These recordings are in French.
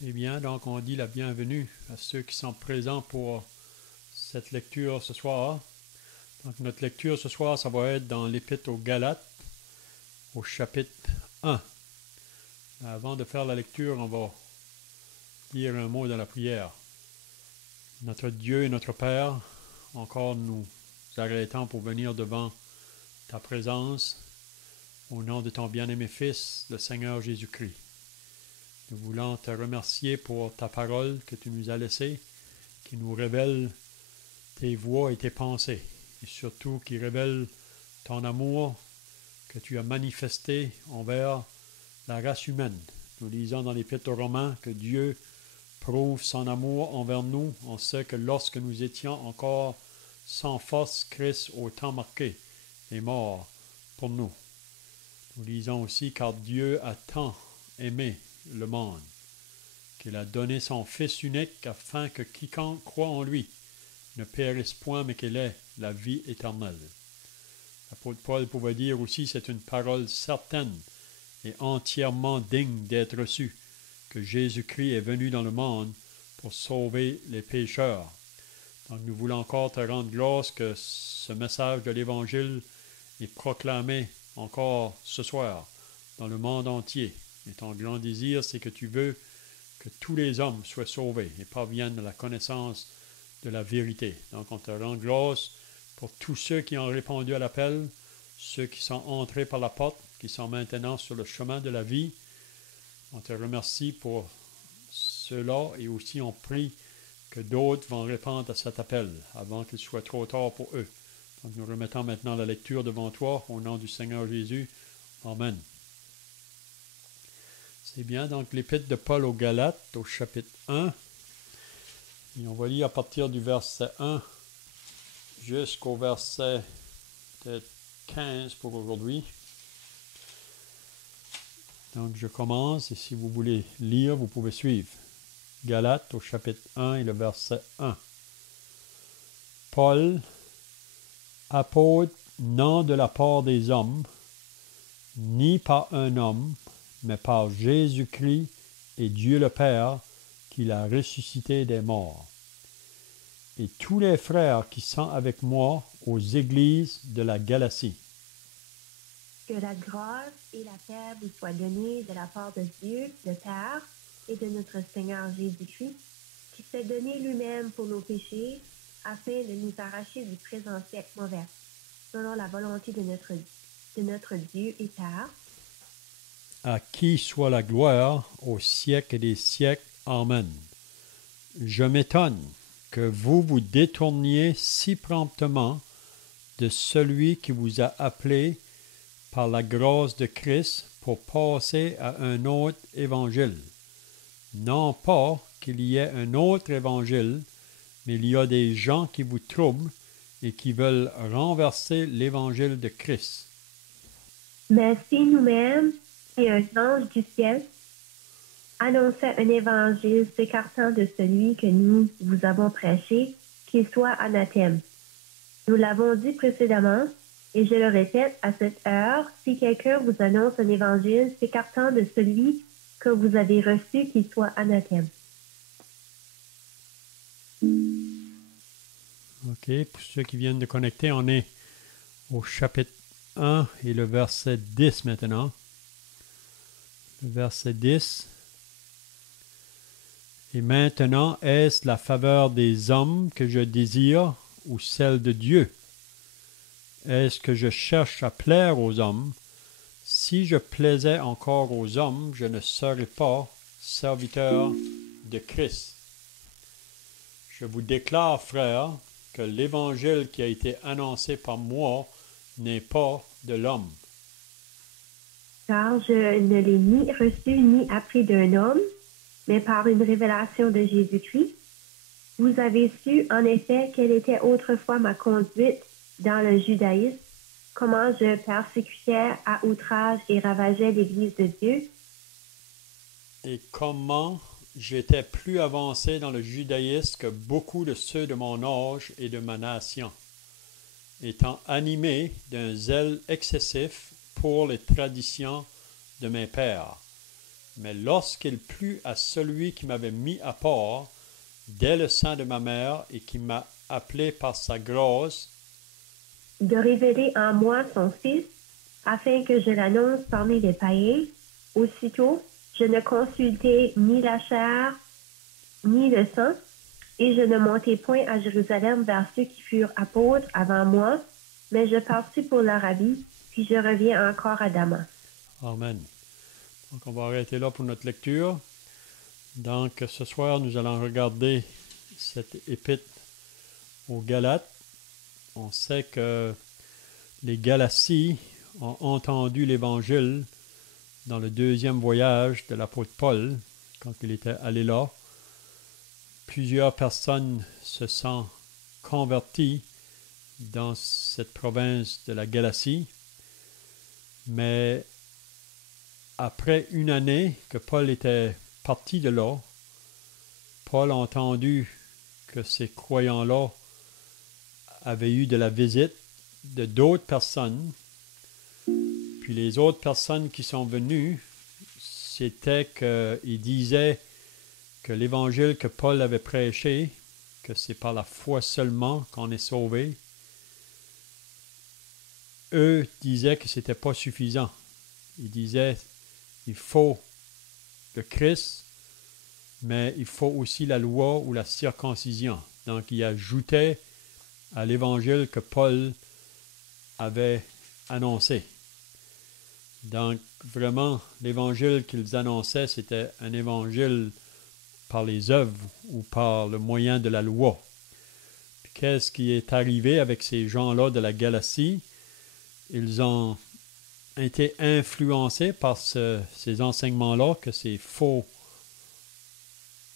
Eh bien, donc on dit la bienvenue à ceux qui sont présents pour cette lecture ce soir. Donc notre lecture ce soir, ça va être dans l'Épître aux Galates, au chapitre 1. Avant de faire la lecture, on va dire un mot dans la prière. Notre Dieu et notre Père, encore nous arrêtons pour venir devant ta présence, au nom de ton bien-aimé Fils, le Seigneur Jésus-Christ. Nous voulons te remercier pour ta parole que tu nous as laissée, qui nous révèle tes voies et tes pensées, et surtout qui révèle ton amour que tu as manifesté envers la race humaine. Nous lisons dans l'Épître aux Romains que Dieu prouve son amour envers nous. On sait que lorsque nous étions encore sans force, Christ, au temps marqué, est mort pour nous. Nous lisons aussi car Dieu a tant aimé le monde qu'il a donné son Fils unique afin que quiconque croit en lui ne périsse point, mais qu'il ait la vie éternelle. L'apôtre Paul pouvait dire aussi, c'est une parole certaine et entièrement digne d'être reçue, que Jésus-Christ est venu dans le monde pour sauver les pécheurs. Donc nous voulons encore te rendre grâce que ce message de l'Évangile est proclamé encore ce soir dans le monde entier. Et ton grand désir, c'est que tu veux que tous les hommes soient sauvés et parviennent à la connaissance de la vérité. Donc on te rend grâce pour tous ceux qui ont répondu à l'appel, ceux qui sont entrés par la porte, qui sont maintenant sur le chemin de la vie. On te remercie pour cela et aussi on prie que d'autres vont répondre à cet appel avant qu'il soit trop tard pour eux. Donc nous remettons maintenant la lecture devant toi au nom du Seigneur Jésus. Amen. C'est bien, donc l'Épître de Paul aux Galates au chapitre 1. Et on va lire à partir du verset 1 jusqu'au verset peut-être 15 pour aujourd'hui. Donc je commence et si vous voulez lire, vous pouvez suivre. Galates au chapitre 1 et le verset 1. Paul, apôtre, non de la part des hommes, ni par un homme, mais par Jésus-Christ et Dieu le Père, qui l'a ressuscité des morts. Et tous les frères qui sont avec moi aux églises de la Galatie. Que la grâce et la paix vous soient données de la part de Dieu, le Père, et de notre Seigneur Jésus-Christ, qui s'est donné lui-même pour nos péchés, afin de nous arracher du présent siècle mauvais, selon la volonté de notre Dieu et Père, À qui soit la gloire au siècle des siècles. Amen. Je m'étonne que vous vous détourniez si promptement de celui qui vous a appelé par la grâce de Christ pour passer à un autre évangile. Non pas qu'il y ait un autre évangile, mais il y a des gens qui vous troublent et qui veulent renverser l'évangile de Christ. mais si nous-mêmes et un ange du ciel annonçait un évangile s'écartant de celui que nous vous avons prêché, qu'il soit anathème. Nous l'avons dit précédemment, et je le répète à cette heure, si quelqu'un vous annonce un évangile s'écartant de celui que vous avez reçu, qu'il soit anathème. OK, pour ceux qui viennent de connecter, on est au chapitre 1 et le verset 10 maintenant. Le verset 10. Et maintenant, est-ce la faveur des hommes que je désire ou celle de Dieu? Est-ce que je cherche à plaire aux hommes? Si je plaisais encore aux hommes, je ne serais pas serviteur de Christ. Je vous déclare, frères, que l'évangile qui a été annoncé par moi n'est pas de l'homme. Car je ne l'ai ni reçu ni appris d'un homme, mais par une révélation de Jésus-Christ. Vous avez su, en effet, quelle était autrefois ma conduite dans le judaïsme, comment je persécutais à outrage et ravageais l'Église de Dieu, Et comment j'étais plus avancé dans le judaïsme que beaucoup de ceux de mon âge et de ma nation, étant animé d'un zèle excessif pour les traditions de mes pères. Mais lorsqu'il plut à celui qui m'avait mis à part dès le sein de ma mère et qui m'a appelé par sa grâce, de révéler en moi son Fils, afin que je l'annonce parmi les païens, aussitôt je ne consultai ni la chair, ni le sang, et je ne montai point à Jérusalem vers ceux qui furent apôtres avant moi, mais je partis pour l'Arabie, puis je reviens encore à Damas. Amen. Donc on va arrêter là pour notre lecture. Donc ce soir, nous allons regarder cette épître aux Galates. On sait que les Galaties ont entendu l'Évangile dans le deuxième voyage de l'apôtre Paul, quand il était allé là. Plusieurs personnes se sont converties dans cette province de la Galatie, mais après une année que Paul était parti de là, Paul a entendu que ces croyants-là avaient eu de la visite de d'autres personnes. Puis les autres personnes qui sont venues, c'était qu'ils disaient que l'évangile que Paul avait prêché, que c'est par la foi seulement qu'on est sauvé, eux disaient que ce n'était pas suffisant. Ils disaient il faut le Christ, mais il faut aussi la loi ou la circoncision. Donc ils ajoutaient à l'évangile que Paul avait annoncé. Donc vraiment, l'évangile qu'ils annonçaient, c'était un évangile par les œuvres ou par le moyen de la loi. Puis qu'est-ce qui est arrivé avec ces gens-là de la Galatie? Ils ont été influencés par ces enseignements-là que ces faux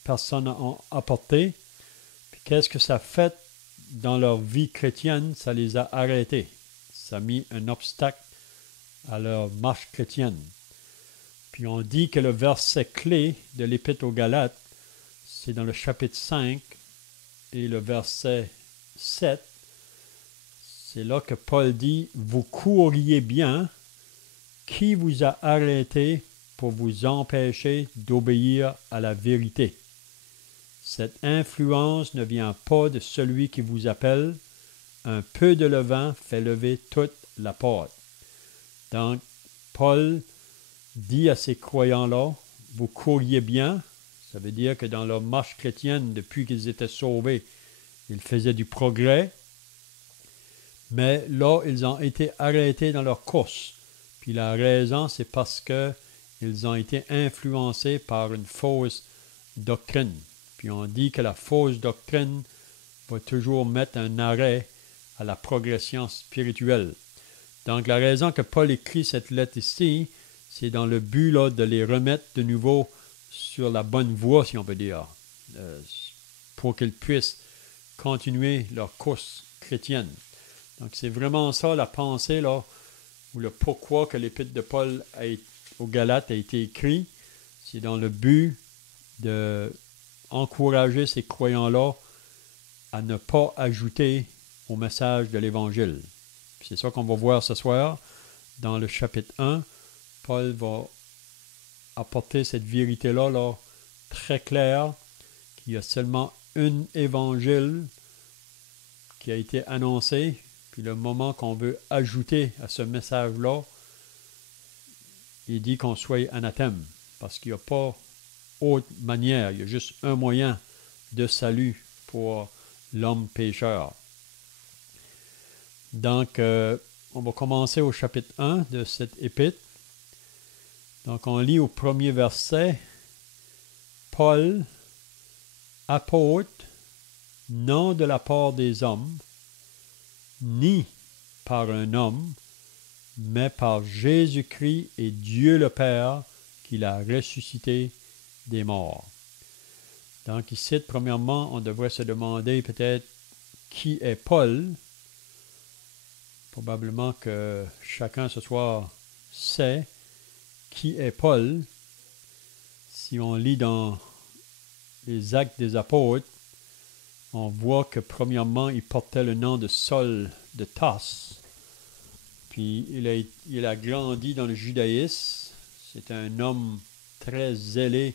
personnes ont apportés. Puis qu'est-ce que ça fait dans leur vie chrétienne? Ça les a arrêtés. Ça a mis un obstacle à leur marche chrétienne. Puis on dit que le verset clé de l'Épître aux Galates, c'est dans le chapitre 5 et le verset 7. C'est là que Paul dit « Vous courriez bien, qui vous a arrêté pour vous empêcher d'obéir à la vérité? Cette influence ne vient pas de celui qui vous appelle. Un peu de levain fait lever toute la pâte. » Donc, Paul dit à ces croyants-là, vous courriez bien. Ça veut dire que dans leur marche chrétienne, depuis qu'ils étaient sauvés, ils faisaient du progrès. Mais là, ils ont été arrêtés dans leur course. Puis la raison, c'est parce qu'ils ont été influencés par une fausse doctrine. Puis on dit que la fausse doctrine va toujours mettre un arrêt à la progression spirituelle. Donc la raison que Paul écrit cette lettre ici, c'est dans le but là, de les remettre de nouveau sur la bonne voie, si on peut dire, pour qu'ils puissent continuer leur course chrétienne. Donc c'est vraiment ça la pensée, là, ou le pourquoi que l'épître de Paul aux Galates a été écrit. C'est dans le but d'encourager ces croyants-là à ne pas ajouter au message de l'Évangile. C'est ça qu'on va voir ce soir. Dans le chapitre 1, Paul va apporter cette vérité-là là, très claire, qu'il y a seulement un évangile qui a été annoncé, puis le moment qu'on veut ajouter à ce message-là, il dit qu'on soit anathème, parce qu'il n'y a pas autre manière, il y a juste un moyen de salut pour l'homme pécheur. Donc, on va commencer au chapitre 1 de cette épître. Donc, on lit au premier verset, Paul, apôtre, non de la part des hommes, ni par un homme, mais par Jésus-Christ et Dieu le Père qui l'a ressuscité des morts. Donc ici, premièrement, on devrait se demander peut-être qui est Paul. Probablement que chacun ce soir sait qui est Paul. Si on lit dans les Actes des Apôtres, on voit que premièrement, il portait le nom de Saul de Tarse. Puis il a grandi dans le judaïsme. C'était un homme très zélé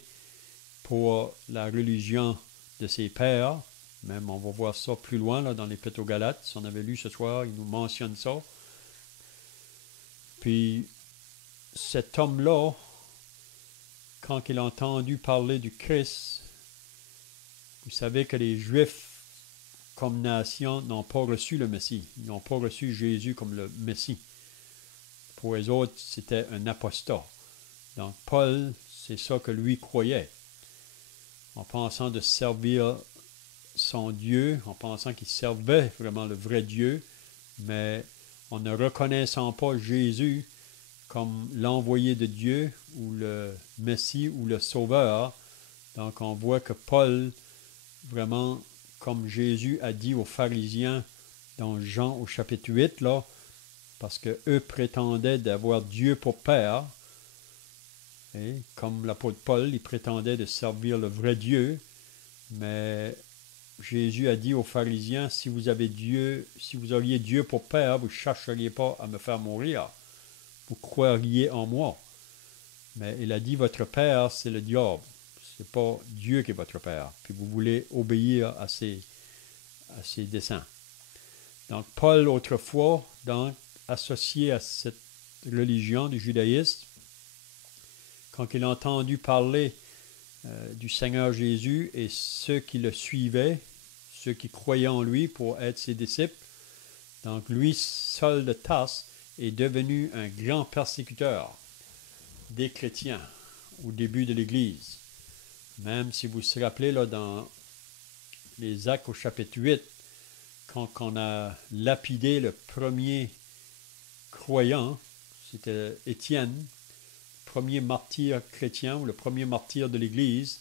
pour la religion de ses pères. Même on va voir ça plus loin là, dans l'Épître aux Galates. Si on avait lu ce soir, il nous mentionne ça. Puis cet homme-là, quand il a entendu parler du Christ, vous savez que les Juifs, comme nation, n'ont pas reçu le Messie. Ils n'ont pas reçu Jésus comme le Messie. Pour les autres, c'était un apostat. Donc Paul, c'est ça que lui croyait. En pensant de servir son Dieu, en pensant qu'il servait vraiment le vrai Dieu, mais en ne reconnaissant pas Jésus comme l'envoyé de Dieu ou le Messie ou le Sauveur. Donc on voit que Paul, vraiment, comme Jésus a dit aux pharisiens dans Jean au chapitre 8, là, parce qu'eux prétendaient d'avoir Dieu pour Père, et comme l'apôtre Paul, il prétendait de servir le vrai Dieu, mais Jésus a dit aux pharisiens, si vous auriez Dieu pour Père, vous ne chercheriez pas à me faire mourir, vous croiriez en moi. Mais il a dit, votre Père, c'est le diable, ce n'est pas Dieu qui est votre Père, puis vous voulez obéir à ses desseins. Donc Paul, autrefois, donc, associé à cette religion du judaïsme, quand il a entendu parler du Seigneur Jésus et ceux qui le suivaient, ceux qui croyaient en lui pour être ses disciples, donc lui, Saul de Tarse, est devenu un grand persécuteur des chrétiens au début de l'Église. Même si vous vous rappelez, là, dans les Actes au chapitre 8, quand on a lapidé le premier croyant, c'était Étienne, premier martyr chrétien ou le premier martyr de l'Église,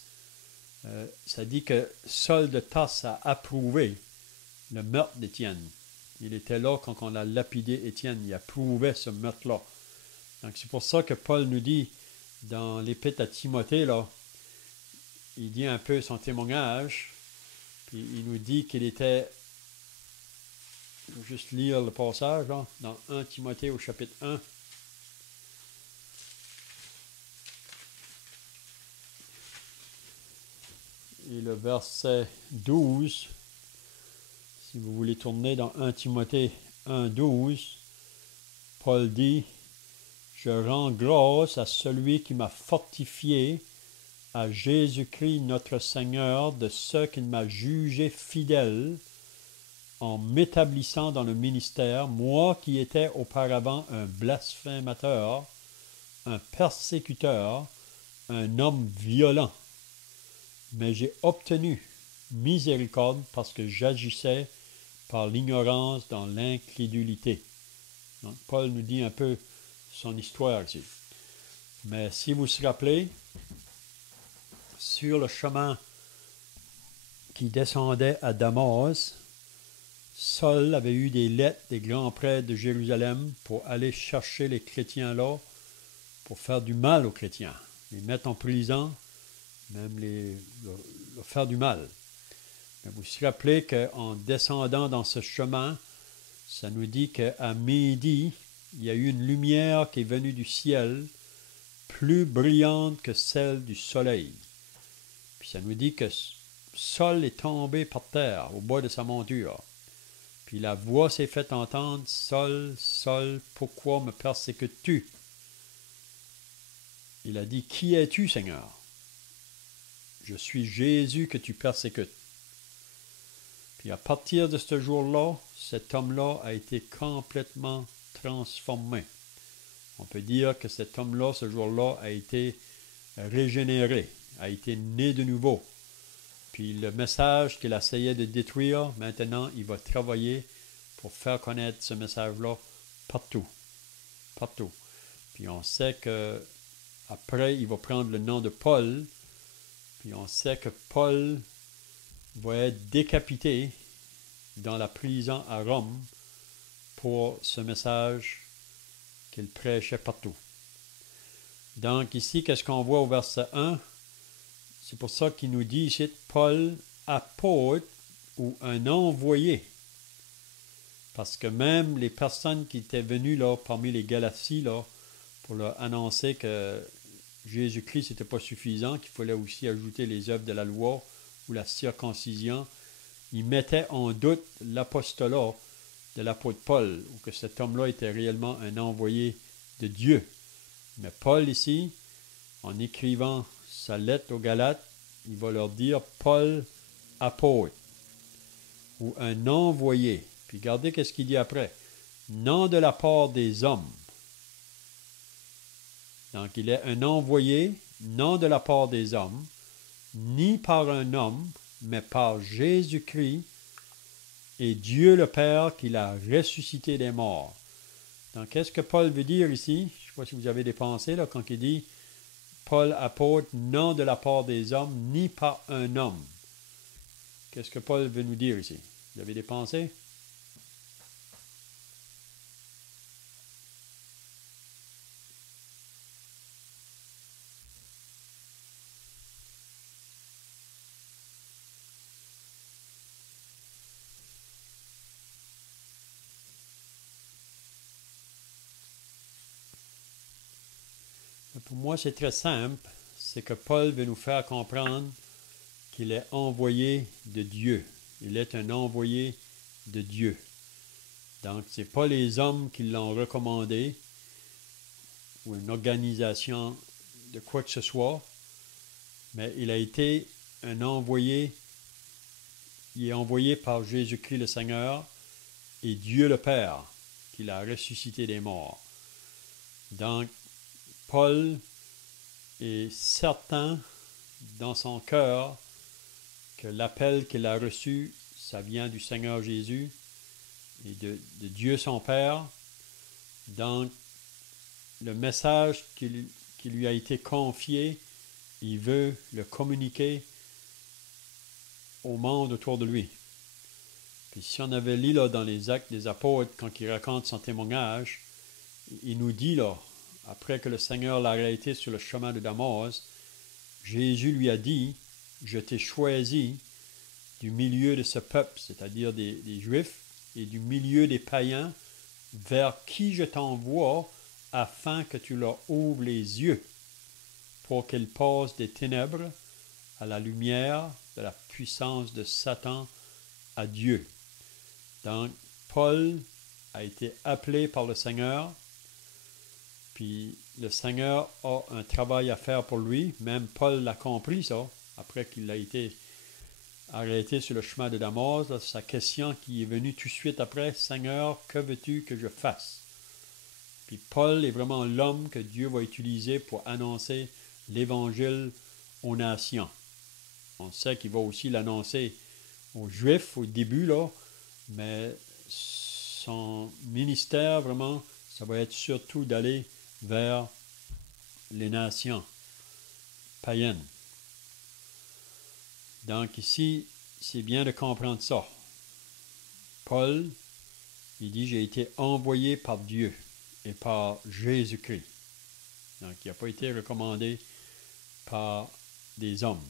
ça dit que Saul de Tarse a approuvé le meurtre d'Étienne. Il était là quand on a lapidé Étienne, il approuvait ce meurtre-là. Donc c'est pour ça que Paul nous dit dans l'Épître à Timothée, là, il dit un peu son témoignage, puis il nous dit qu'il était, je vais juste lire le passage, là, dans 1 Timothée au chapitre 1. Et le verset 12, si vous voulez tourner dans 1 Timothée 1, 12, Paul dit, « Je rends grâce à celui qui m'a fortifié, à Jésus-Christ notre Seigneur, de ce qu'il m'a jugé fidèle en m'établissant dans le ministère, moi qui étais auparavant un blasphémateur, un persécuteur, un homme violent. Mais j'ai obtenu miséricorde parce que j'agissais par l'ignorance dans l'incrédulité. » Donc, Paul nous dit un peu son histoire ici. Mais si vous vous rappelez, sur le chemin qui descendait à Damas, Saul avait eu des lettres des grands prêtres de Jérusalem pour aller chercher les chrétiens là, pour faire du mal aux chrétiens, les mettre en prison, même leur faire du mal. Mais vous vous rappelez qu'en descendant dans ce chemin, ça nous dit qu'à midi, il y a eu une lumière qui est venue du ciel, plus brillante que celle du soleil. Puis ça nous dit que Saul est tombé par terre, au bas de sa monture. Puis la voix s'est faite entendre, « Saul, Saul, pourquoi me persécutes-tu? » Il a dit, « Qui es-tu, Seigneur? » « Je suis Jésus que tu persécutes. » Puis à partir de ce jour-là, cet homme-là a été complètement transformé. On peut dire que cet homme-là, ce jour-là, a été régénéré, a été né de nouveau. Puis le message qu'il essayait de détruire, maintenant, il va travailler pour faire connaître ce message-là partout. Partout. Puis on sait qu'après, il va prendre le nom de Paul. Puis on sait que Paul va être décapité dans la prison à Rome pour ce message qu'il prêchait partout. Donc ici, qu'est-ce qu'on voit au verset 1? C'est pour ça qu'il nous dit ici, Paul, apôtre ou un envoyé. Parce que même les personnes qui étaient venues là, parmi les Galaties là, pour leur annoncer que Jésus-Christ, ce n'était pas suffisant, qu'il fallait aussi ajouter les œuvres de la loi ou la circoncision. Il mettait en doute l'apostolat de l'apôtre Paul, ou que cet homme-là était réellement un envoyé de Dieu. Mais Paul ici, en écrivant sa lettre aux Galates, il va leur dire Paul apôtre, ou un envoyé. Puis regardez qu'est-ce qu'il dit après. Non de la part des hommes. Donc il est un envoyé, non de la part des hommes, ni par un homme, mais par Jésus-Christ et Dieu le Père qui l'a ressuscité des morts. Donc qu'est-ce que Paul veut dire ici? Je ne sais pas si vous avez des pensées là, quand il dit Paul apôtre, non de la part des hommes, ni par un homme. Qu'est-ce que Paul veut nous dire ici? Vous avez des pensées? Pour moi, c'est très simple. C'est que Paul veut nous faire comprendre qu'il est envoyé de Dieu. Il est un envoyé de Dieu. Donc, ce n'est pas les hommes qui l'ont recommandé ou une organisation de quoi que ce soit, mais il a été un envoyé. Il est envoyé par Jésus-Christ le Seigneur et Dieu le Père qui l'a ressuscité des morts. Donc, Paul est certain dans son cœur que l'appel qu'il a reçu, ça vient du Seigneur Jésus et de Dieu son Père. Donc, le message qui lui a été confié, il veut le communiquer au monde autour de lui. Puis si on avait lu là, dans les Actes des Apôtres, quand il raconte son témoignage, il nous dit là, après que le Seigneur l'a arrêté sur le chemin de Damas, Jésus lui a dit, je t'ai choisi du milieu de ce peuple, c'est-à-dire des Juifs, et du milieu des païens, vers qui je t'envoie, afin que tu leur ouvres les yeux, pour qu'ils passent des ténèbres à la lumière de la puissance de Satan à Dieu. Donc, Paul a été appelé par le Seigneur, puis le Seigneur a un travail à faire pour lui. Même Paul l'a compris, ça, après qu'il a été arrêté sur le chemin de Damas. Là, sa question qui est venue tout de suite après, Seigneur, que veux-tu que je fasse? Puis Paul est vraiment l'homme que Dieu va utiliser pour annoncer l'Évangile aux nations. On sait qu'il va aussi l'annoncer aux Juifs au début, là, mais son ministère, vraiment, ça va être surtout d'aller vers les nations païennes. Donc ici, c'est bien de comprendre ça. Paul, il dit, j'ai été envoyé par Dieu et par Jésus-Christ. Donc, il n'a pas été recommandé par des hommes.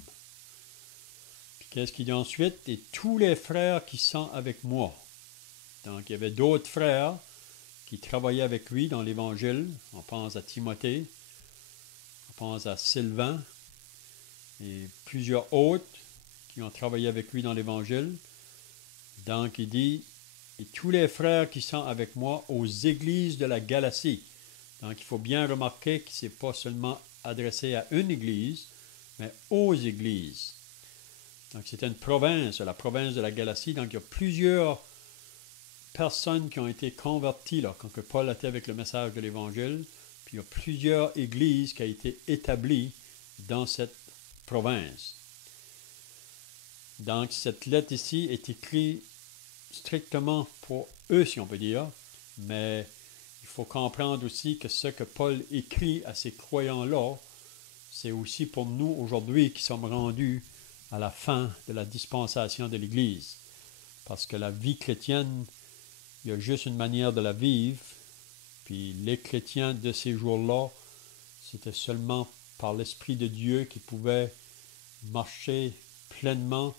Puis qu'est-ce qu'il dit ensuite? Et tous les frères qui sont avec moi. Donc, il y avait d'autres frères qui travaillaient avec lui dans l'Évangile. On pense à Timothée, on pense à Sylvain et plusieurs autres qui ont travaillé avec lui dans l'Évangile. Donc, il dit, et tous les frères qui sont avec moi aux églises de la Galatie. Donc, il faut bien remarquer qu'il ne s'est pas seulement adressé à une église, mais aux églises. Donc, c'était une province, la province de la Galatie. Donc, il y a plusieurs personnes qui ont été converties là, quand que Paul était avec le message de l'Évangile. Puis, il y a plusieurs églises qui ont été établies dans cette province. Donc, cette lettre ici est écrite strictement pour eux, si on peut dire, mais il faut comprendre aussi que ce que Paul écrit à ces croyants-là, c'est aussi pour nous aujourd'hui qui sommes rendus à la fin de la dispensation de l'Église. Parce que la vie chrétienne, il y a juste une manière de la vivre, puis les chrétiens de ces jours-là, c'était seulement par l'Esprit de Dieu qui pouvaient marcher pleinement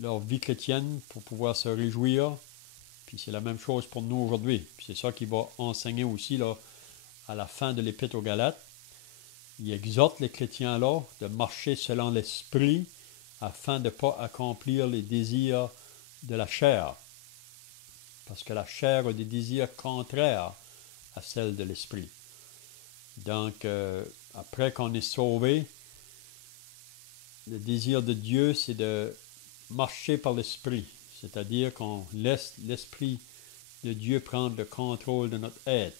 leur vie chrétienne pour pouvoir se réjouir. Puis c'est la même chose pour nous aujourd'hui. Puis c'est ça qu'il va enseigner aussi là, à la fin de l'Épître aux Galates. il exhorte les chrétiens là de marcher selon l'esprit afin de ne pas accomplir les désirs de la chair. Parce que la chair a des désirs contraires à celle de l'esprit. Donc, après qu'on est sauvé, le désir de Dieu, c'est de marcher par l'esprit. C'est-à-dire qu'on laisse l'esprit de Dieu prendre le contrôle de notre être.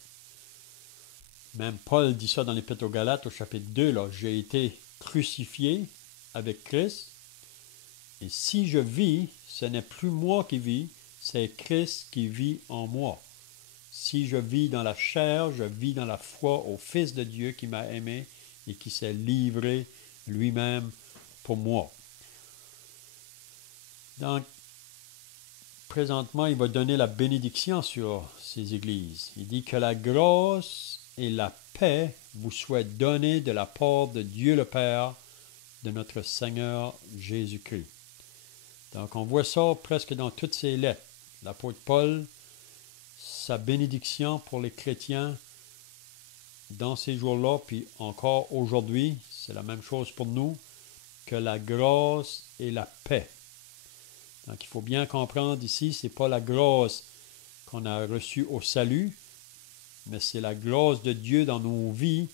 Même Paul dit ça dans l'Épître aux Galates au chapitre 2, là, j'ai été crucifié avec Christ, et si je vis, ce n'est plus moi qui vis, c'est Christ qui vit en moi. Si je vis dans la chair, je vis dans la foi au Fils de Dieu qui m'a aimé et qui s'est livré lui-même pour moi. Donc, présentement, il va donner la bénédiction sur ces églises. Il dit que la grâce et la paix vous soient données de la part de Dieu le Père, de notre Seigneur Jésus-Christ. Donc, on voit ça presque dans toutes ces lettres. L'apôtre Paul, sa bénédiction pour les chrétiens dans ces jours-là, puis encore aujourd'hui, c'est la même chose pour nous, que la grâce et la paix. Donc, il faut bien comprendre ici, ce n'est pas la grâce qu'on a reçue au salut, mais c'est la grâce de Dieu dans nos vies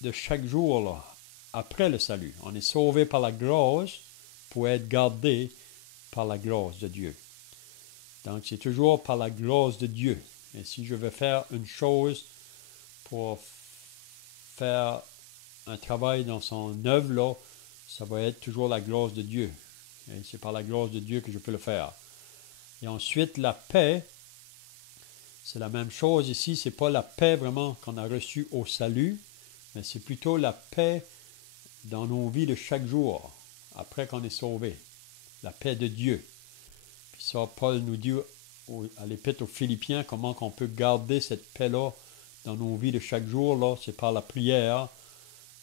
de chaque jour, là, après le salut. On est sauvé par la grâce pour être gardé par la grâce de Dieu. Donc, c'est toujours par la grâce de Dieu. Et si je veux faire une chose pour faire un travail dans son œuvre, là, ça va être toujours la grâce de Dieu. Et c'est par la grâce de Dieu que je peux le faire. Et ensuite, la paix, c'est la même chose ici. Ce n'est pas la paix vraiment qu'on a reçue au salut, mais c'est plutôt la paix dans nos vies de chaque jour, après qu'on est sauvé. La paix de Dieu. Puis ça, Paul nous dit à l'Épître aux Philippiens comment on peut garder cette paix-là dans nos vies de chaque jour. Là, c'est par la prière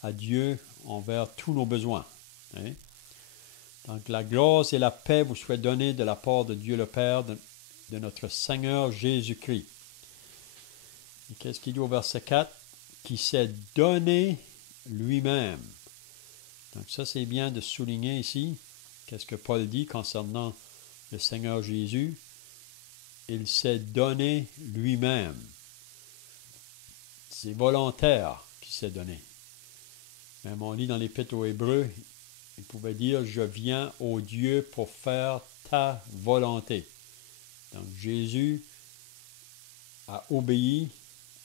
à Dieu envers tous nos besoins. Hein? Donc, la grâce et la paix vous soient données de la part de Dieu le Père, de notre Seigneur Jésus-Christ. Et qu'est-ce qu'il dit au verset 4? Qui s'est donné lui-même. Donc, ça, c'est bien de souligner ici. Qu'est-ce que Paul dit concernant le Seigneur Jésus? Il s'est donné lui-même. C'est volontaire qu'il s'est donné. Même on lit dans l'Épître aux Hébreux, il pouvait dire « Je viens au Dieu pour faire ta volonté ». Donc Jésus a obéi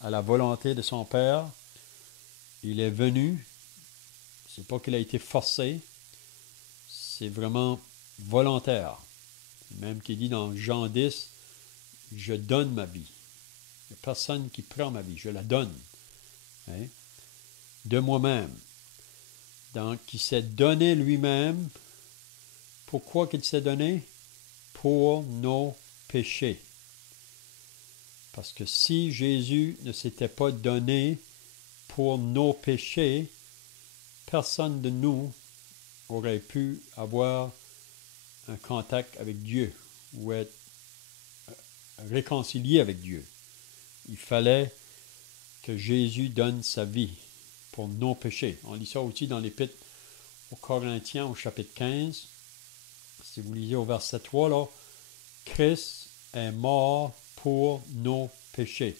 à la volonté de son Père. Il est venu. C'est pas qu'il a été forcé. C'est vraiment volontaire. Même qu'il dit dans Jean 10, « Je donne ma vie ». Il n'y a personne qui prend ma vie, je la donne. Hein? De moi-même. Donc, il s'est donné lui-même. Pourquoi qu'il s'est donné? Pour nos péchés. Parce que si Jésus ne s'était pas donné pour nos péchés, personne de nous aurait pu avoir un contact avec Dieu ou être réconcilié avec Dieu. Il fallait que Jésus donne sa vie pour nos péchés. On lit ça aussi dans l'Épître aux Corinthiens au chapitre 15. Si vous lisez au verset 3, là, Christ est mort pour nos péchés.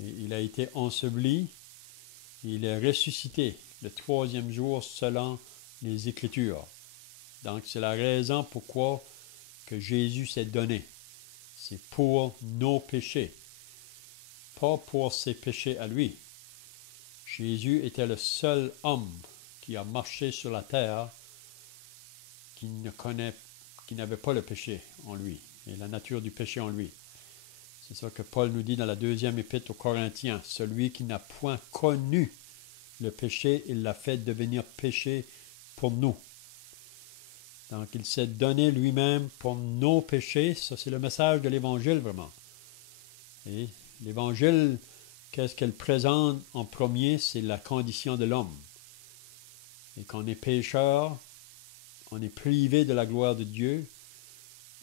Et il a été enseveli, il est ressuscité le troisième jour selon les Écritures. Donc c'est la raison pourquoi que Jésus s'est donné. C'est pour nos péchés, pas pour ses péchés à lui. Jésus était le seul homme qui a marché sur la terre qui n'avait pas le péché en lui et la nature du péché en lui. C'est ça que Paul nous dit dans la deuxième épître aux Corinthiens. Celui qui n'a point connu le péché, il l'a fait devenir péché pour nous. Donc, il s'est donné lui-même pour nos péchés. Ça, c'est le message de l'Évangile, vraiment. Et l'Évangile, qu'est-ce qu'elle présente en premier? C'est la condition de l'homme. Et quand on est pécheur, on est privé de la gloire de Dieu,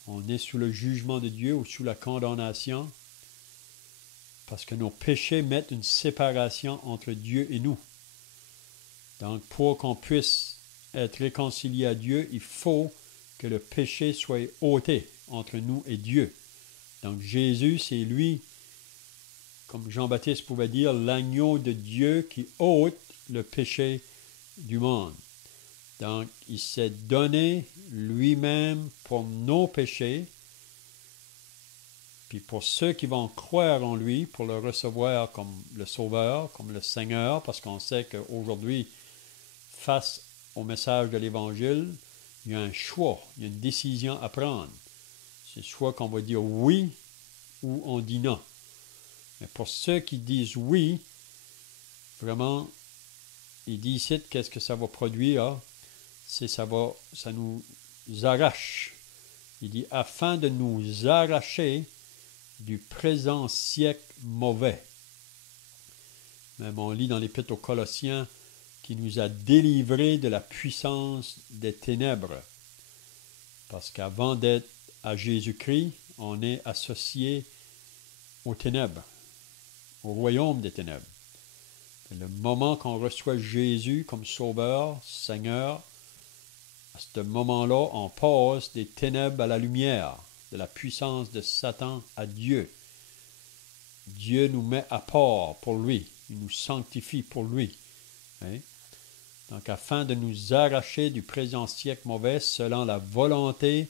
on est sous le jugement de Dieu ou sous la condamnation. Parce que nos péchés mettent une séparation entre Dieu et nous. Donc, pour qu'on puisse être réconcilié à Dieu, il faut que le péché soit ôté entre nous et Dieu. Donc, Jésus, c'est lui, comme Jean-Baptiste pouvait dire, l'agneau de Dieu qui ôte le péché du monde. Donc, il s'est donné lui-même pour nos péchés, puis pour ceux qui vont croire en lui, pour le recevoir comme le Sauveur, comme le Seigneur, parce qu'on sait qu'aujourd'hui, face au message de l'Évangile, il y a un choix, il y a une décision à prendre. C'est soit qu'on va dire oui ou on dit non. Mais pour ceux qui disent oui, vraiment, il dit ici qu'est-ce que ça va produire, c'est ça nous arrache. Il dit afin de nous arracher du présent siècle mauvais. Même on lit dans l'Épître aux Colossiens qui nous a délivrés de la puissance des ténèbres. Parce qu'avant d'être à Jésus-Christ, on est associé aux ténèbres, au royaume des ténèbres. Et le moment qu'on reçoit Jésus comme Sauveur, Seigneur, à ce moment-là, on passe des ténèbres à la lumière, de la puissance de Satan à Dieu. Dieu nous met à part pour lui, il nous sanctifie pour lui. Hein? Donc, afin de nous arracher du présent siècle mauvais selon la volonté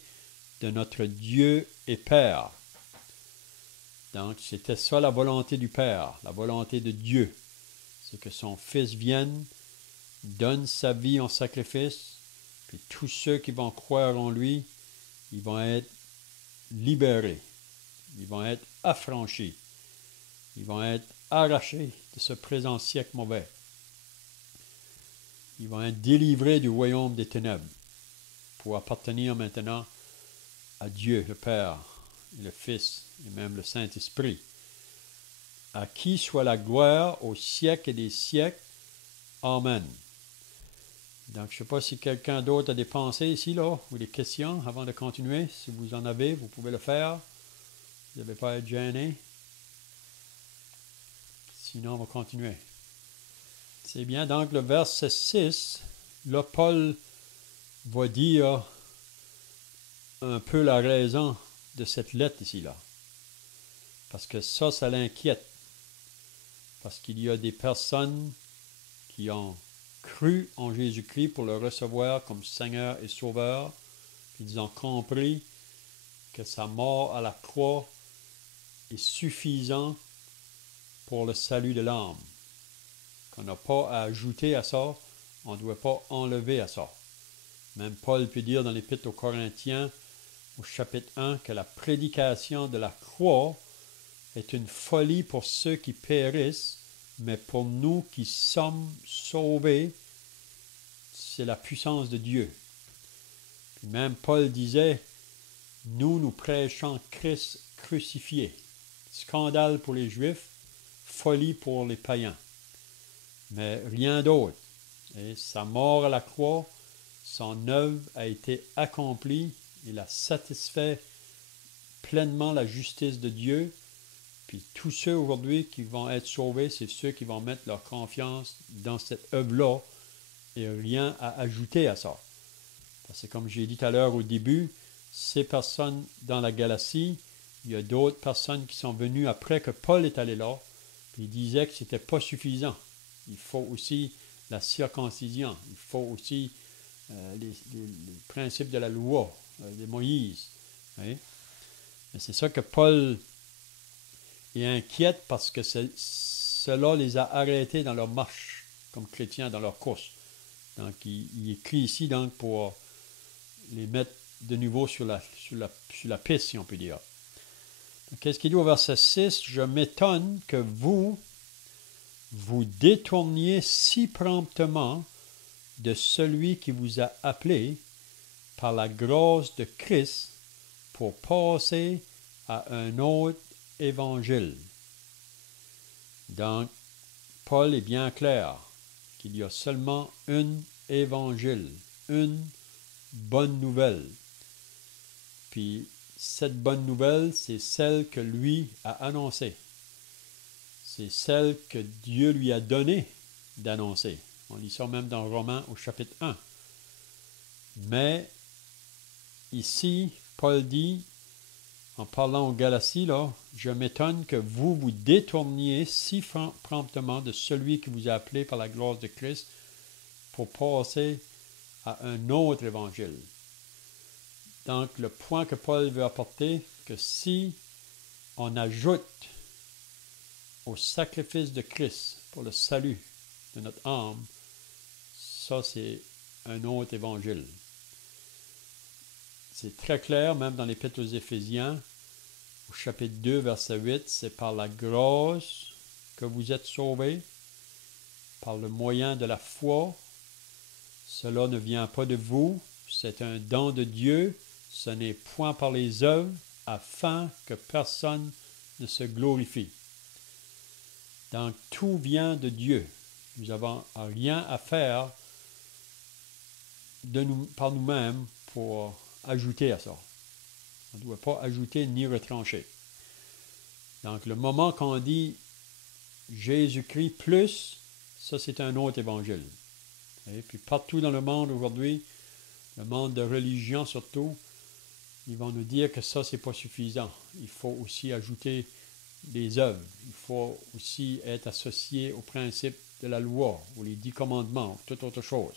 de notre Dieu et Père. Donc, c'était ça la volonté du Père, la volonté de Dieu. C'est que son Fils vienne, donne sa vie en sacrifice, puis tous ceux qui vont croire en lui, ils vont être libérés, ils vont être affranchis, ils vont être arrachés de ce présent siècle mauvais. Ils vont être délivrés du royaume des ténèbres pour appartenir maintenant à Dieu, le Père, le Fils et même le Saint-Esprit. À qui soit la gloire au siècle et des siècles. Amen. Donc, je ne sais pas si quelqu'un d'autre a des pensées ici, là, ou des questions avant de continuer. Si vous en avez, vous pouvez le faire. Vous n'avez pas à être gêné. Sinon, on va continuer. C'est bien. Donc, le verset 6, là, Paul va dire un peu la raison de cette lettre ici-là. Parce que ça l'inquiète. Parce qu'il y a des personnes qui ont cru en Jésus-Christ pour le recevoir comme Seigneur et Sauveur. Ils ont compris que sa mort à la croix est suffisante pour le salut de l'âme. Qu'on n'a pas à ajouter à ça, on ne doit pas enlever à ça. Même Paul peut dire dans l'Épître aux Corinthiens, au chapitre 1, que la prédication de la croix est une folie pour ceux qui périssent, mais pour nous qui sommes sauvés, c'est la puissance de Dieu. Puis même Paul disait, nous prêchons Christ crucifié. Scandale pour les Juifs, folie pour les païens. Mais rien d'autre. Et sa mort à la croix, son œuvre a été accomplie, il a satisfait pleinement la justice de Dieu. Puis tous ceux aujourd'hui qui vont être sauvés, c'est ceux qui vont mettre leur confiance dans cette œuvre-là et rien à ajouter à ça. Parce que comme j'ai dit tout à l'heure au début, ces personnes dans la Galatie, il y a d'autres personnes qui sont venues après que Paul est allé là, puis ils disaient que ce n'était pas suffisant. Il faut aussi la circoncision, il faut aussi les principes de la loi, de Moïse. Oui? Mais c'est ça que Paul est inquiète parce que cela les a arrêtés dans leur marche comme chrétiens, dans leur course. Donc, il écrit ici donc, pour les mettre de nouveau sur la piste, si on peut dire. Qu'est-ce qu'il dit au verset 6? Je m'étonne que vous détourniez si promptement de celui qui vous a appelé par la grâce de Christ pour passer à un autre évangile. Donc, Paul est bien clair qu'il y a seulement un évangile, une bonne nouvelle. Puis, cette bonne nouvelle, c'est celle que lui a annoncée. c'est celle que Dieu lui a donnée d'annoncer. On lit ça même dans Romains au chapitre 1. Mais ici, Paul dit, en parlant aux Galaties, là, je m'étonne que vous vous détourniez si promptement de celui qui vous a appelé par la grâce de Christ pour passer à un autre évangile. Donc, le point que Paul veut apporter, que si on ajoute au sacrifice de Christ pour le salut de notre âme, ça c'est un autre évangile. C'est très clair, même dans l'Épître aux Éphésiens, au chapitre 2, verset 8, c'est par la grâce que vous êtes sauvés, par le moyen de la foi. Cela ne vient pas de vous, c'est un don de Dieu, ce n'est point par les œuvres, afin que personne ne se glorifie. Donc, tout vient de Dieu. Nous n'avons rien à faire par nous-mêmes pour ajouter à ça. On ne doit pas ajouter ni retrancher. Donc, le moment qu'on dit Jésus-Christ plus, ça c'est un autre évangile. Et puis partout dans le monde aujourd'hui, le monde de religion surtout, ils vont nous dire que ça c'est pas suffisant. Il faut aussi ajouter des œuvres. Il faut aussi être associé au principe de la loi, ou les 10 commandements, ou toute autre chose.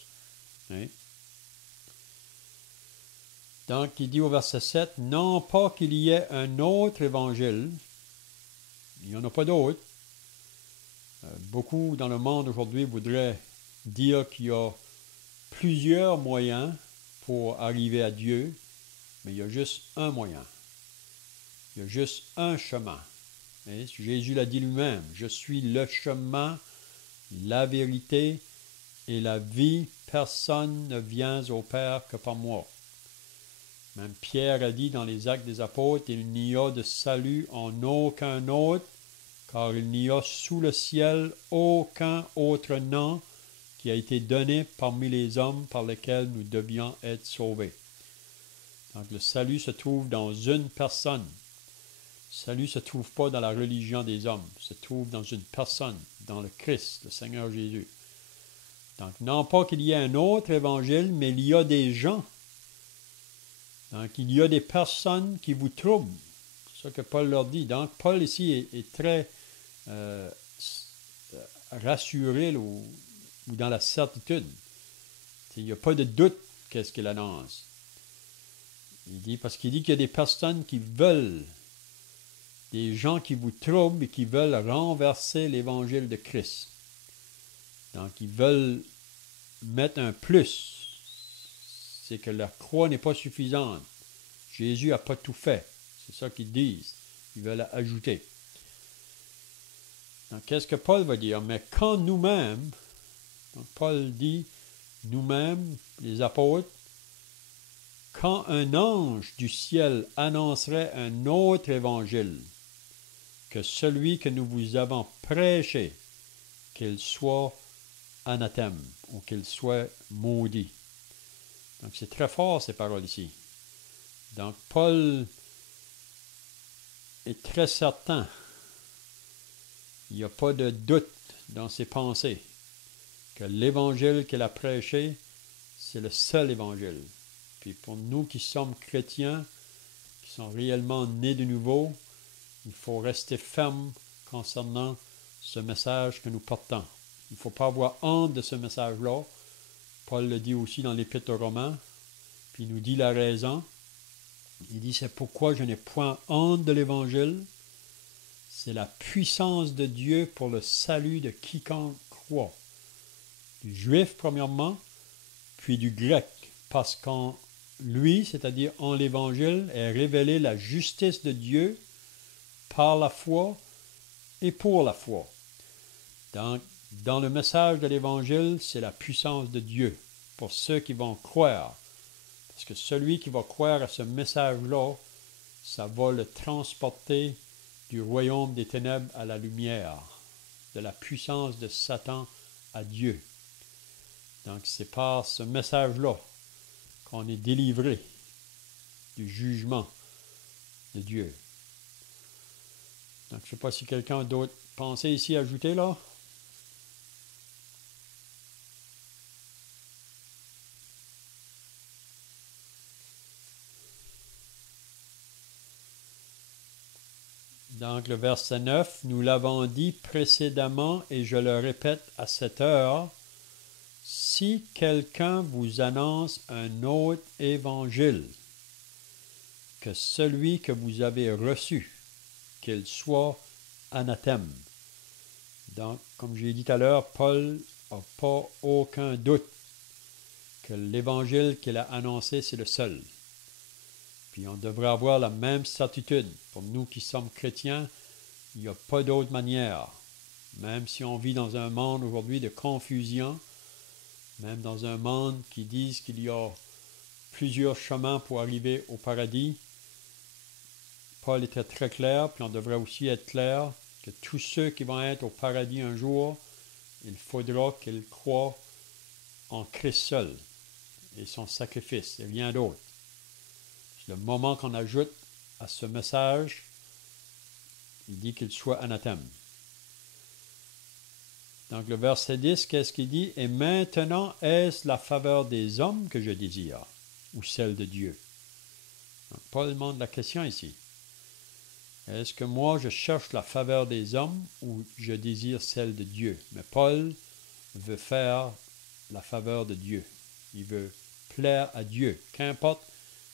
Hein? Donc, il dit au verset 7, non pas qu'il y ait un autre évangile, il n'y en a pas d'autre. Beaucoup dans le monde aujourd'hui voudraient dire qu'il y a plusieurs moyens pour arriver à Dieu, mais il y a juste un moyen. Il y a juste un chemin. Et Jésus l'a dit lui-même, je suis le chemin, la vérité et la vie. Personne ne vient au Père que par moi. Même Pierre a dit dans les Actes des Apôtres, il n'y a de salut en aucun autre, car il n'y a sous le ciel aucun autre nom qui a été donné parmi les hommes par lesquels nous devions être sauvés. Donc le salut se trouve dans une personne. Le salut ne se trouve pas dans la religion des hommes, il se trouve dans une personne, dans le Christ, le Seigneur Jésus. Donc non pas qu'il y ait un autre évangile, mais il y a des gens. Donc il y a des personnes qui vous troublent. C'est ça que Paul leur dit. Donc Paul ici est très rassuré ou dans la certitude. Il n'y a pas de doute qu'est-ce qu'il annonce. Il dit, parce qu'il dit qu'il y a des personnes qui veulent, des gens qui vous troublent et qui veulent renverser l'évangile de Christ. Donc, ils veulent mettre un plus. C'est que leur croix n'est pas suffisante. Jésus n'a pas tout fait. C'est ça qu'ils disent. Ils veulent ajouter. Donc, qu'est-ce que Paul va dire? Mais quand nous-mêmes, donc Paul dit, nous-mêmes, les apôtres, quand un ange du ciel annoncerait un autre évangile que celui que nous vous avons prêché, qu'il soit anathème ou qu'il soit maudit. Donc c'est très fort ces paroles ici. Donc Paul est très certain, il n'y a pas de doute dans ses pensées, que l'évangile qu'il a prêché, c'est le seul évangile. Puis pour nous qui sommes chrétiens, qui sont réellement nés de nouveau, il faut rester ferme concernant ce message que nous portons. Il ne faut pas avoir honte de ce message-là. Paul le dit aussi dans l'Épître aux Romains, puis il nous dit la raison. Il dit, c'est pourquoi je n'ai point honte de l'Évangile. C'est la puissance de Dieu pour le salut de quiconque croit. Du juif, premièrement, puis du grec, parce qu'en lui, c'est-à-dire en l'Évangile, est révélée la justice de Dieu par la foi et pour la foi. Donc, dans le message de l'Évangile, c'est la puissance de Dieu pour ceux qui vont croire. Parce que celui qui va croire à ce message-là, ça va le transporter du royaume des ténèbres à la lumière, de la puissance de Satan à Dieu. Donc, c'est par ce message-là qu'on est délivré du jugement de Dieu. Donc, je ne sais pas si quelqu'un d'autre pensait ici ajouter là. Donc, le verset 9, nous l'avons dit précédemment et je le répète à cette heure, si quelqu'un vous annonce un autre évangile que celui que vous avez reçu, qu'il soit anathème. Donc, comme j'ai dit tout à l'heure, Paul n'a pas aucun doute que l'évangile qu'il a annoncé, c'est le seul. Puis on devrait avoir la même certitude. Pour nous qui sommes chrétiens, il n'y a pas d'autre manière. Même si on vit dans un monde aujourd'hui de confusion, même dans un monde qui dit qu'il y a plusieurs chemins pour arriver au paradis, Paul était très clair, puis on devrait aussi être clair que tous ceux qui vont être au paradis un jour, il faudra qu'ils croient en Christ seul et son sacrifice et rien d'autre. Le moment qu'on ajoute à ce message, il dit qu'il soit anathème. Donc le verset 10, qu'est-ce qu'il dit? Et maintenant, est-ce la faveur des hommes que je désire ou celle de Dieu? Donc, Paul demande la question ici. Est-ce que moi je cherche la faveur des hommes ou je désire celle de Dieu? Mais Paul veut faire la faveur de Dieu. Il veut plaire à Dieu. Qu'importe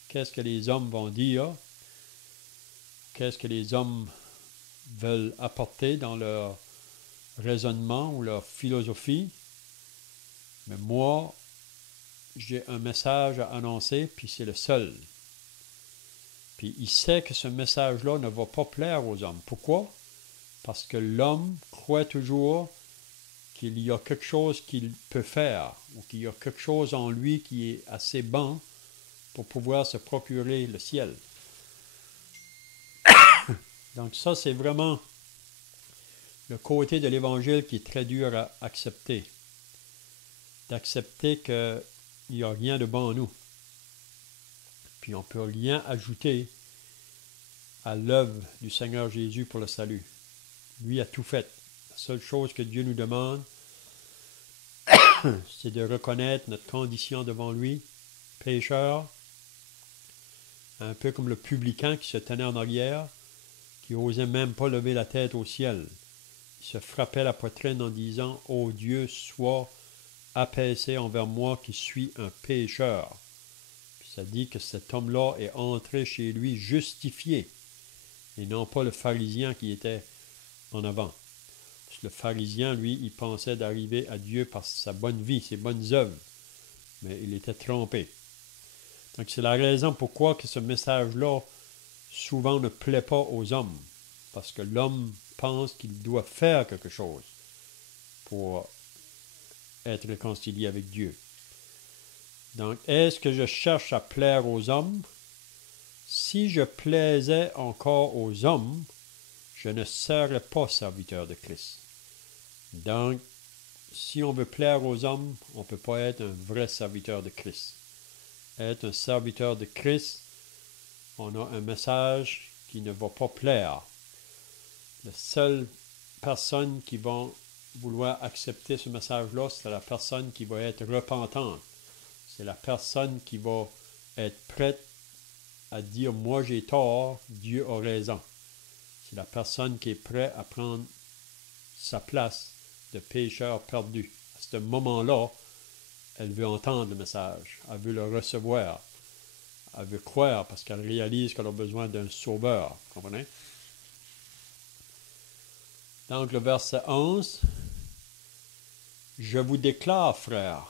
qu'est-ce que les hommes vont dire, qu'est-ce que les hommes veulent apporter dans leur raisonnement ou leur philosophie. Mais moi, j'ai un message à annoncer, puis c'est le seul. Puis il sait que ce message-là ne va pas plaire aux hommes. Pourquoi? Parce que l'homme croit toujours qu'il y a quelque chose qu'il peut faire, ou qu'il y a quelque chose en lui qui est assez bon pour pouvoir se procurer le ciel. Donc ça, c'est vraiment le côté de l'Évangile qui est très dur à accepter. D'accepter qu'il n'y a rien de bon en nous. Puis on ne peut rien ajouter à l'œuvre du Seigneur Jésus pour le salut. Lui a tout fait. La seule chose que Dieu nous demande, c'est de reconnaître notre condition devant lui, pécheur, un peu comme le publicain qui se tenait en arrière, qui n'osait même pas lever la tête au ciel. Il se frappait la poitrine en disant « Ô Dieu, sois apaisé envers moi qui suis un pécheur. » Puis ça dit que cet homme-là est entré chez lui justifié, et non pas le pharisien qui était en avant. Parce que le pharisien, lui, il pensait d'arriver à Dieu par sa bonne vie, ses bonnes œuvres, mais il était trompé. Donc c'est la raison pourquoi que ce message-là souvent ne plaît pas aux hommes, parce que l'homme pense qu'il doit faire quelque chose pour être réconcilié avec Dieu. Donc, est-ce que je cherche à plaire aux hommes? Si je plaisais encore aux hommes, je ne serais pas serviteur de Christ. Donc, si on veut plaire aux hommes, on ne peut pas être un vrai serviteur de Christ. Être un serviteur de Christ, on a un message qui ne va pas plaire. La seule personne qui va vouloir accepter ce message-là, c'est la personne qui va être repentante. C'est la personne qui va être prête à dire « Moi j'ai tort, Dieu a raison ». C'est la personne qui est prête à prendre sa place de pécheur perdu. À ce moment-là, elle veut entendre le message, elle veut le recevoir, elle veut croire parce qu'elle réalise qu'elle a besoin d'un sauveur. Vous comprenez? Donc le verset 11, « Je vous déclare, frères,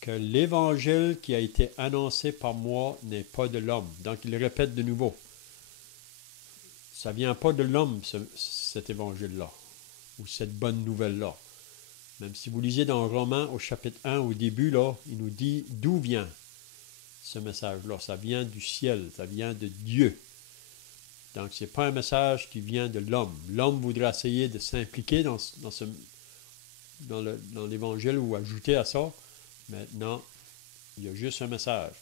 que l'évangile qui a été annoncé par moi n'est pas de l'homme. » Donc il répète de nouveau. Ça ne vient pas de l'homme, cet évangile-là, ou cette bonne nouvelle-là. Même si vous lisez dans Romains au chapitre 1, au début, là, il nous dit d'où vient ce message-là. Ça vient du ciel, ça vient de Dieu. Donc, ce n'est pas un message qui vient de l'homme. L'homme voudrait essayer de s'impliquer dans l'évangile ou ajouter à ça. Maintenant, il y a juste un message.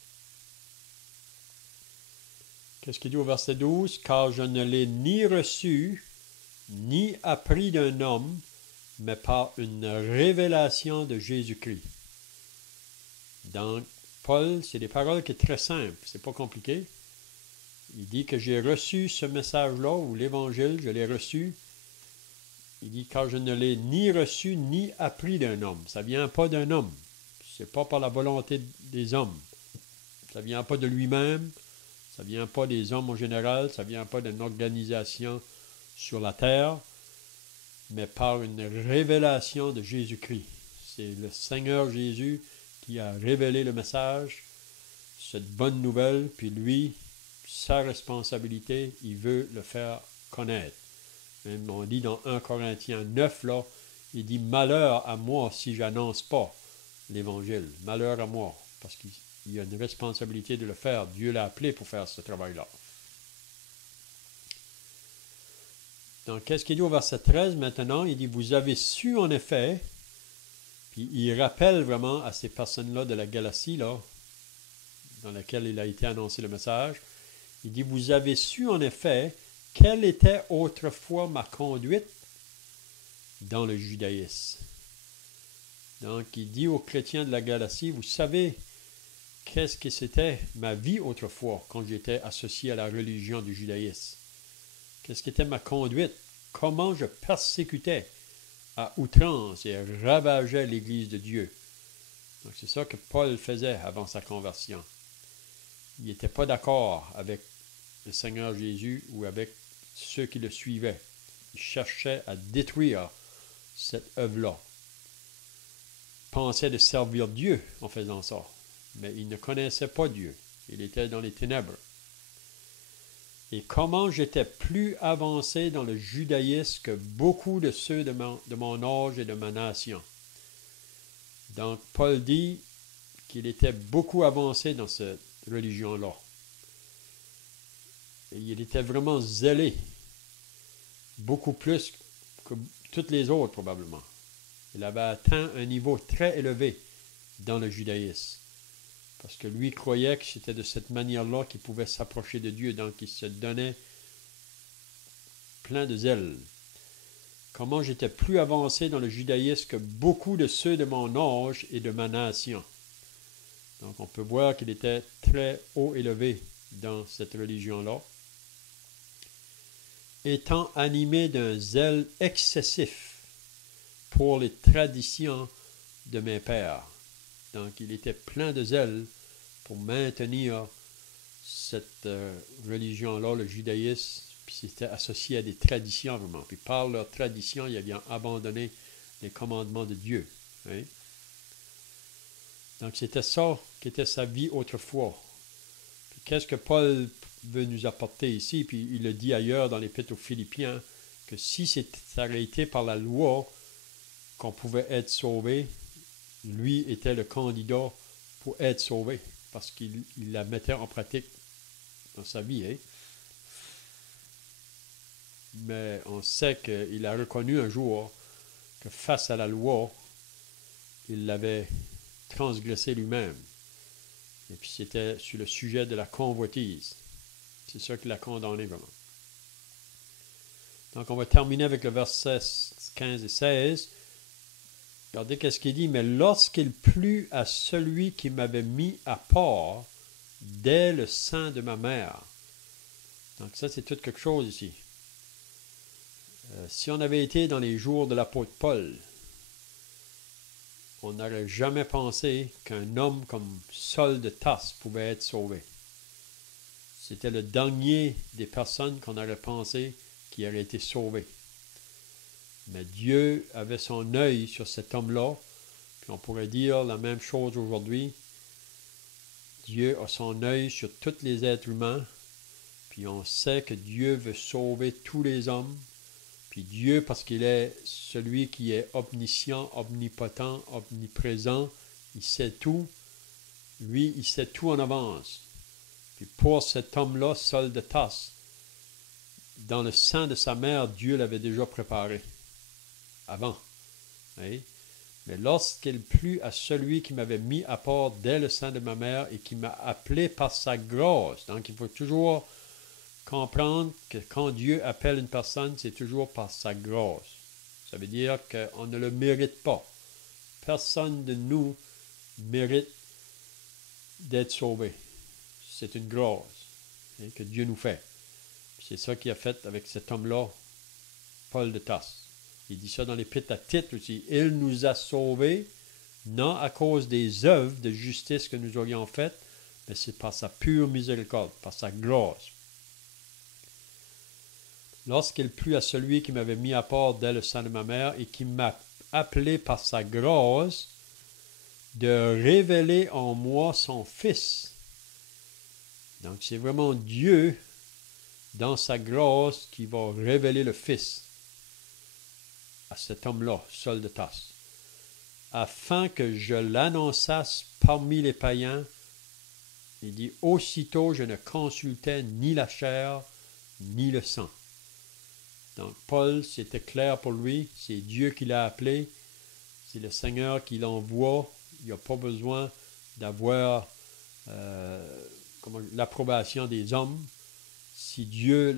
Qu'est-ce qu'il dit au verset 12? Car je ne l'ai ni reçu, ni appris d'un homme, mais par une révélation de Jésus-Christ. Donc, Paul, c'est des paroles qui sont très simples, c'est pas compliqué. Il dit que j'ai reçu ce message-là, ou l'Évangile, je l'ai reçu. Il dit, car je ne l'ai ni reçu, ni appris d'un homme. Ça ne vient pas d'un homme. C'est pas par la volonté des hommes. Ça ne vient pas de lui-même. Ça ne vient pas des hommes en général. Ça ne vient pas d'une organisation sur la terre. Mais par une révélation de Jésus-Christ. C'est le Seigneur Jésus qui a révélé le message, cette bonne nouvelle, puis lui, sa responsabilité, il veut le faire connaître. Même on dit dans 1 Corinthiens 9, là, il dit « Malheur à moi si je n'annonce pas l'Évangile. Malheur à moi. » Parce qu'il y a une responsabilité de le faire. Dieu l'a appelé pour faire ce travail-là. Donc, qu'est-ce qu'il dit au verset 13 maintenant? Il dit « Vous avez su en effet », puis il rappelle vraiment à ces personnes-là de la Galatie, là, dans laquelle il a été annoncé le message, il dit « Vous avez su en effet quelle était autrefois ma conduite dans le judaïsme. » Donc, il dit aux chrétiens de la Galatie, vous savez qu'est-ce que c'était ma vie autrefois quand j'étais associé à la religion du judaïsme. Qu'est-ce qu'était ma conduite? Comment je persécutais à outrance et ravageais l'Église de Dieu. Donc, c'est ça que Paul faisait avant sa conversion. Il n'était pas d'accord avec le Seigneur Jésus ou avec ceux qui le suivaient. Il cherchait à détruire cette œuvre-là. Il pensait de servir Dieu en faisant ça, mais il ne connaissait pas Dieu. Il était dans les ténèbres. Et comment j'étais plus avancé dans le judaïsme que beaucoup de ceux de mon âge et de ma nation. Donc, Paul dit qu'il était beaucoup avancé dans cette religion-là. Et il était vraiment zélé, beaucoup plus que toutes les autres probablement. Il avait atteint un niveau très élevé dans le judaïsme. Parce que lui croyait que c'était de cette manière-là qu'il pouvait s'approcher de Dieu. Donc, il se donnait plein de zèle. Comment j'étais plus avancé dans le judaïsme que beaucoup de ceux de mon âge et de ma nation. Donc, on peut voir qu'il était très haut élevé dans cette religion-là. Étant animé d'un zèle excessif pour les traditions de mes pères. Donc, il était plein de zèle pour maintenir cette religion-là, le judaïsme, puis c'était associé à des traditions vraiment. Puis par leurs traditions, ils avaient abandonné les commandements de Dieu. Hein? Donc, c'était ça qui était sa vie autrefois. Puis qu'est-ce que Paul veut nous apporter ici? Puis il le dit ailleurs dans l'Épître aux Philippiens, que si c'était arrêté par la loi qu'on pouvait être sauvé, lui était le candidat pour être sauvé, parce qu'il la mettait en pratique dans sa vie. Hein? Mais on sait qu'il a reconnu un jour que face à la loi, il l'avait transgressé lui-même. Et puis c'était sur le sujet de la convoitise. C'est ça qu'il a condamné vraiment. Donc on va terminer avec le verset 15 et 16. Regardez qu'est-ce qu'il dit. « Mais lorsqu'il plut à celui qui m'avait mis à part dès le sein de ma mère. » Donc ça, c'est tout quelque chose ici. Si on avait été dans les jours de l'apôtre Paul, on n'aurait jamais pensé qu'un homme comme Saul de Tarse pouvait être sauvé. C'était le dernier des personnes qu'on aurait pensé qui aurait été sauvé. Mais Dieu avait son œil sur cet homme-là, puis on pourrait dire la même chose aujourd'hui. Dieu a son œil sur tous les êtres humains, puis on sait que Dieu veut sauver tous les hommes. Puis Dieu, parce qu'il est celui qui est omniscient, omnipotent, omniprésent, il sait tout. Lui, il sait tout en avance. Puis pour cet homme-là, Saul de Tarse, dans le sein de sa mère, Dieu l'avait déjà préparé. Avant. Oui. Mais lorsqu'il plut à celui qui m'avait mis à part dès le sein de ma mère et qui m'a appelé par sa grâce. Donc, il faut toujours comprendre que quand Dieu appelle une personne, c'est toujours par sa grâce. Ça veut dire qu'on ne le mérite pas. Personne de nous mérite d'être sauvé. C'est une grâce que Dieu nous fait. C'est ça qu'il a fait avec cet homme-là, Paul de Tarse. Il dit ça dans l'Épître à Tite aussi. Il nous a sauvés, non à cause des œuvres de justice que nous aurions faites, mais c'est par sa pure miséricorde, par sa grâce. Lorsqu'il plut à celui qui m'avait mis à part dès le sein de ma mère et qui m'a appelé par sa grâce de révéler en moi son Fils. Donc c'est vraiment Dieu, dans sa grâce, qui va révéler le Fils à cet homme-là, Saul de Tarse, afin que je l'annonçasse parmi les païens. Il dit, aussitôt je ne consultais ni la chair, ni le sang. Donc Paul, c'était clair pour lui, c'est Dieu qui l'a appelé, c'est le Seigneur qui l'envoie, il n'a pas besoin d'avoir l'approbation des hommes. Si Dieu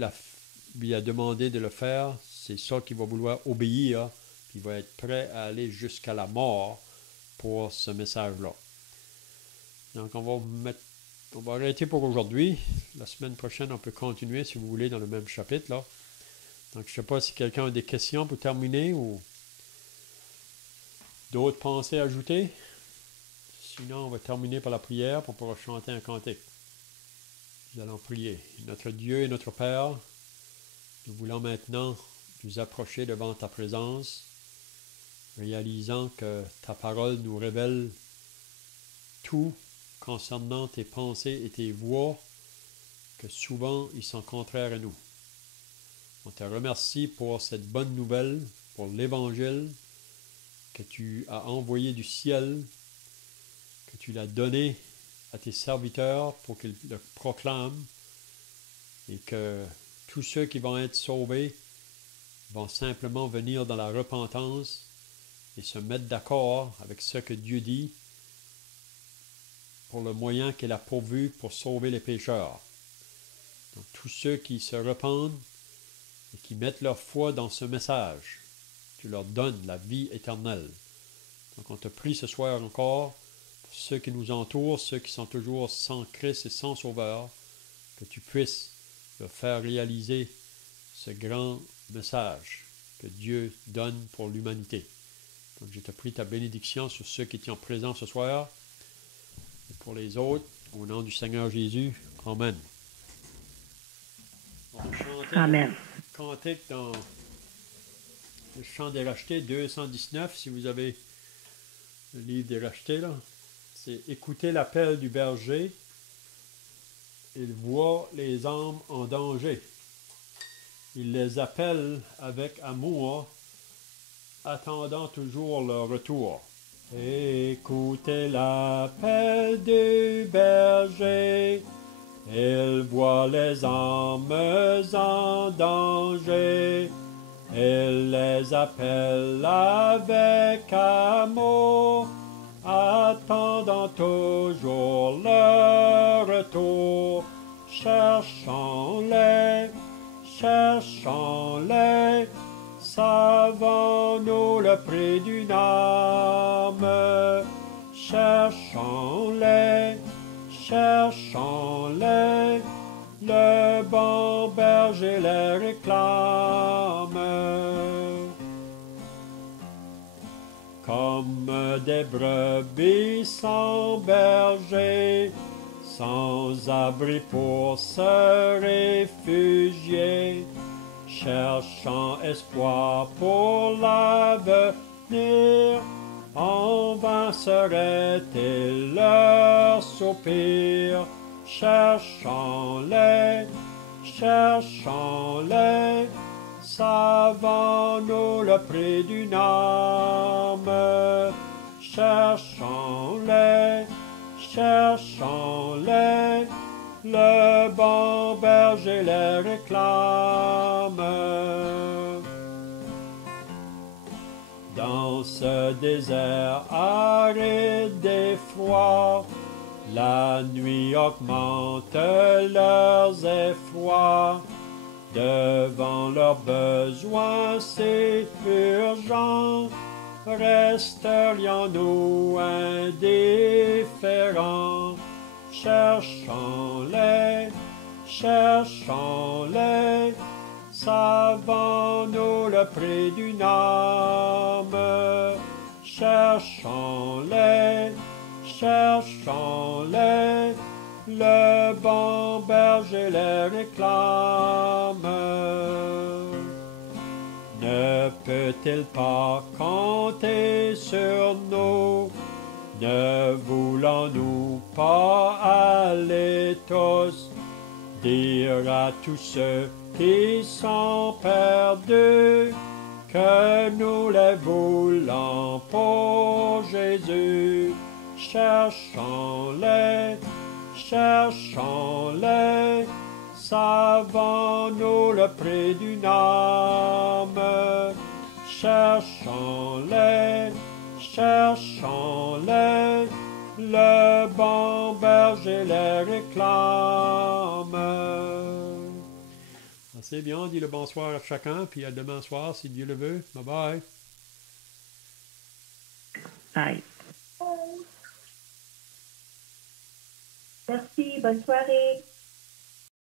lui a demandé de le faire, c'est ça qu'il va vouloir obéir, puis il va être prêt à aller jusqu'à la mort pour ce message-là. Donc on va arrêter pour aujourd'hui. La semaine prochaine, on peut continuer, si vous voulez, dans le même chapitre, là. Donc, je ne sais pas si quelqu'un a des questions pour terminer ou d'autres pensées à ajouter. Sinon, on va terminer par la prière, puis on pourra chanter un cantique. Nous allons prier. Notre Dieu et notre Père, nous voulons maintenant nous approcher devant ta présence, réalisant que ta parole nous révèle tout concernant tes pensées et tes voies, que souvent ils sont contraires à nous. On te remercie pour cette bonne nouvelle, pour l'Évangile que tu as envoyé du ciel, que tu l'as donné à tes serviteurs pour qu'ils le proclament et que tous ceux qui vont être sauvés vont simplement venir dans la repentance et se mettre d'accord avec ce que Dieu dit pour le moyen qu'il a pourvu pour sauver les pécheurs. Donc tous ceux qui se repentent et qui mettent leur foi dans ce message, tu leur donnes la vie éternelle. Donc on te prie ce soir encore pour ceux qui nous entourent, ceux qui sont toujours sans Christ et sans Sauveur, que tu puisses leur faire réaliser ce grand message que Dieu donne pour l'humanité. Donc je te prie ta bénédiction sur ceux qui sont présents ce soir et pour les autres, au nom du Seigneur Jésus. Amen. On va chanter Amen. Cantique dans le chant des rachetés 219, si vous avez le livre des rachetés là. C'est écouter l'appel du berger. Il voit les âmes en danger. Il les appelle avec amour, attendant toujours leur retour. Écoutez l'appel du berger. Il voit les âmes en danger. Il les appelle avec amour, attendant toujours leur retour. Cherchons-les, cherchons-les, savons-nous le prix d'une âme. Cherchons-les, cherchons-les, le bon berger les réclame. Comme des brebis sans berger, sans abri pour se réfugier, cherchant espoir pour l'avenir, en vain serait-il leur soupir. Cherchons-les, cherchons-les, savons-nous le prix d'une âme. Cherchons-les, cherchons-les, le bon berger les réclame. Dans ce désert aride et froid, La nuit augmente leurs effrois, devant leurs besoins c'est urgent. Resterions-nous indifférents? Cherchons-les, cherchons-les, savons-nous le prix d'une âme? Cherchons-les, cherchons-les, le bon berger les réclame. Ne peut-il pas compter sur nous? Ne voulons-nous pas aller tous dire à tous ceux qui sont perdus que nous les voulons pour Jésus? Cherchons-les, cherchons-les, savons-nous le prix d'une âme? Cherchons-les, cherchons-les, le bon berger les réclame. C'est bien, on dit le bonsoir à chacun, puis à demain soir si Dieu le veut. Bye bye. Bye. Merci, bonne soirée.